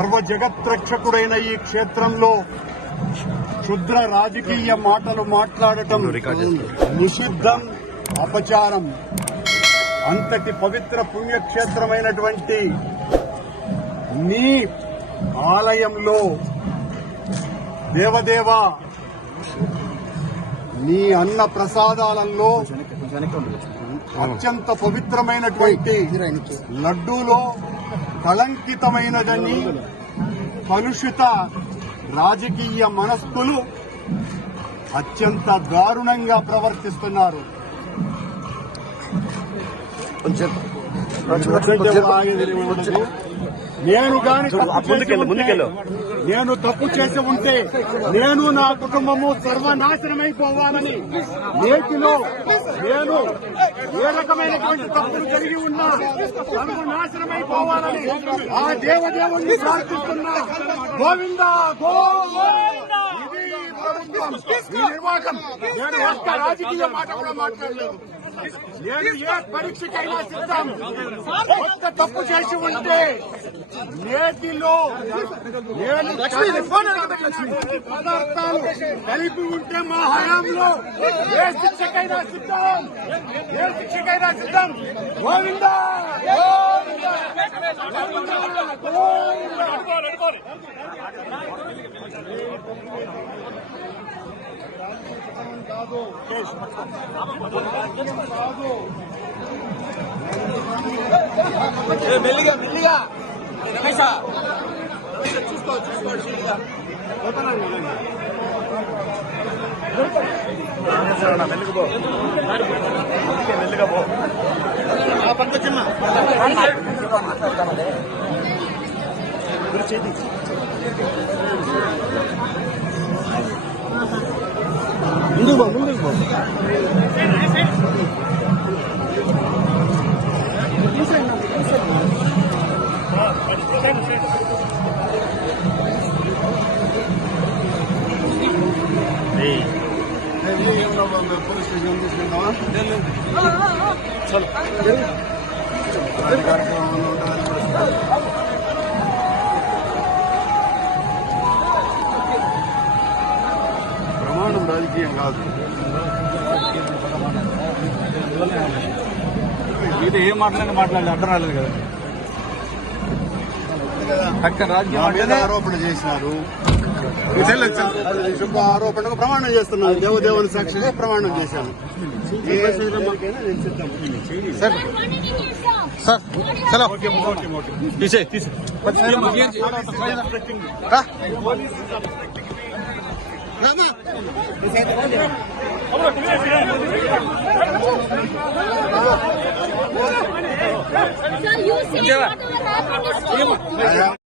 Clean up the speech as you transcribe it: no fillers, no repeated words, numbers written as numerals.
సర్వ జగత్రక్షకుడైన ఈ క్షేత్రంలో క్షుద్ర రాజకీయ మాటలు మాట్లాడటం నిషిద్ధం, అపచారం. అంతటి పవిత్ర పుణ్యక్షేత్రమైనటువంటి నీ ఆలయంలో దేవదేవ నీ అన్న ప్రసాదాలలో అత్యంత పవిత్రమైనటువంటి లడ్డూలో కళంకితమైనదని కలుషిత రాజకీయ మనస్కులు అత్యంత దారుణంగా ప్రవర్తిస్తున్నారు. నేను తప్పు చేసి ఉంటే నేను నా కుటుంబము సర్వనాశనమైపోవాలని, నేటిలో నేను ఏ రకమైనటువంటి తప్పులు కలిగి ఉన్నా సర్వనాశనమైపోవాలని ఆ దేవదేవుణ్ణి ప్రార్థిస్తున్నా. గోవిందా గోవిందా. ఇది ప్రభుత్వం, ఈ నిర్వాహకం. నేను ఒక్క రాజకీయ మాట కూడా మాట్లాడలేదు. నేను ఏ పరీక్షకైనా సిద్ధం. ఒక్క తప్పు చేసి ఉంటే నేటిలో నేను పదార్థాలు కలిపి ఉంటే మా హయాంలో ఏ శిక్షకైనా సిద్ధం, ఏ శిక్షకైనా సిద్ధం. గోవిందా మెల్లిగా మెల్లిగా రమేష చూసుకోవచ్చు మెల్లిగా పో పంపించమ్మా. ముందుకు పో, ముందుకు పో. పోలీస్ స్టేషన్ తీసుకుందామా? ప్రమాణం రాజకీయం కాదు. ఇది ఏం మాట్లాడలేదు అర్థం రాలేదు కదా. పక్క రాజకీయ ఆరోపణ చేసినారు. శుభ ఆరోపణకు ప్రమాణం చేస్తున్నాను. దేవదేవుని సాక్షిగా ప్రమాణం చేశాను. సార్ చలో తీసే Sir, you say whatever happened is true.